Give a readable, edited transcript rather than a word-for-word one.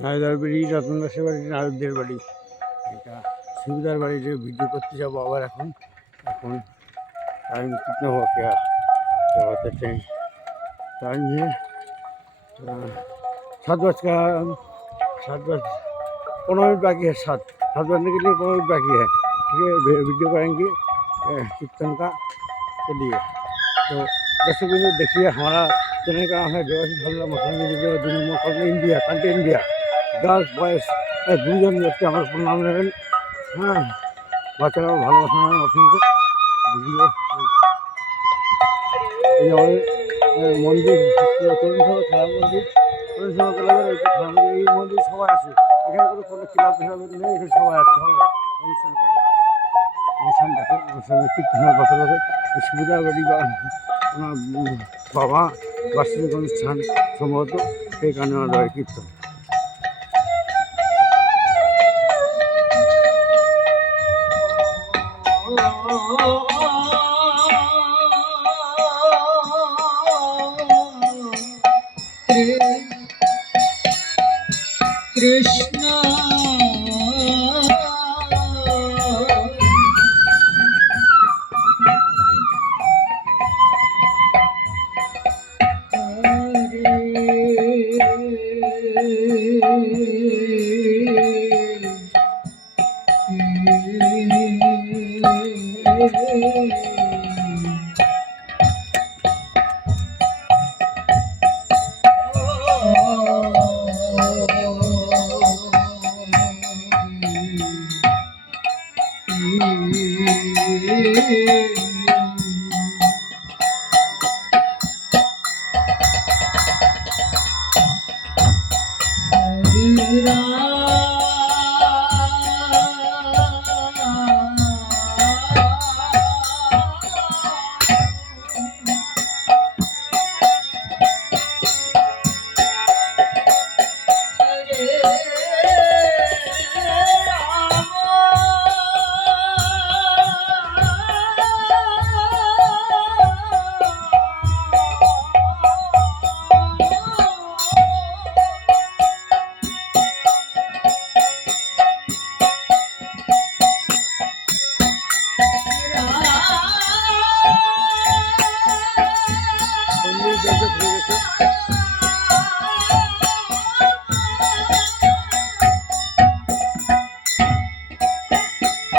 নারদার বাড়ি, রতন দাসের বাড়ি, নারদদের বাড়ি। এটা সুবিধার বাড়িতে ভিডিও করতে যাবো আবার এখন। এখন टाइम कितना हो गया क्या बताते हैं टाइम है 7:15 बाकी है। 7 बजने के लिए 15 बाकी है। ठीक है, वीडियो करेंगे कीर्तन का। चलिए तो दर्शक बिंदु देखिए, हमारा चैनल का नाम है Debashish Haldar Masani video India content India. Girls boys दुজন ব্যক্তি আমার প্রণাম নেবেন। হ্যাঁ, বাচ্চারাও ভালোবাসা নেবেন অসংখ্য। ভিডিও এই আমাদের মন্দির তরুণ সভা খেলা মন্দির, তরুণ সভা ক্লাবের এই খেলা মন্দির, এই মন্দির সবাই আসে। এখানে কোনো ক্লাব খেলা নেই, এখানে সবাই আসে, সবাই অনুষ্ঠান করে, অনুষ্ঠান দেখে, অনুষ্ঠানে কীর্তনের কথা বলে। সুবিধা বাড়ি বা ওনার বাবা বার্ষিক অনুষ্ঠান সম্ভবত, সেই কারণে ওনারা কীর্তন। Krishna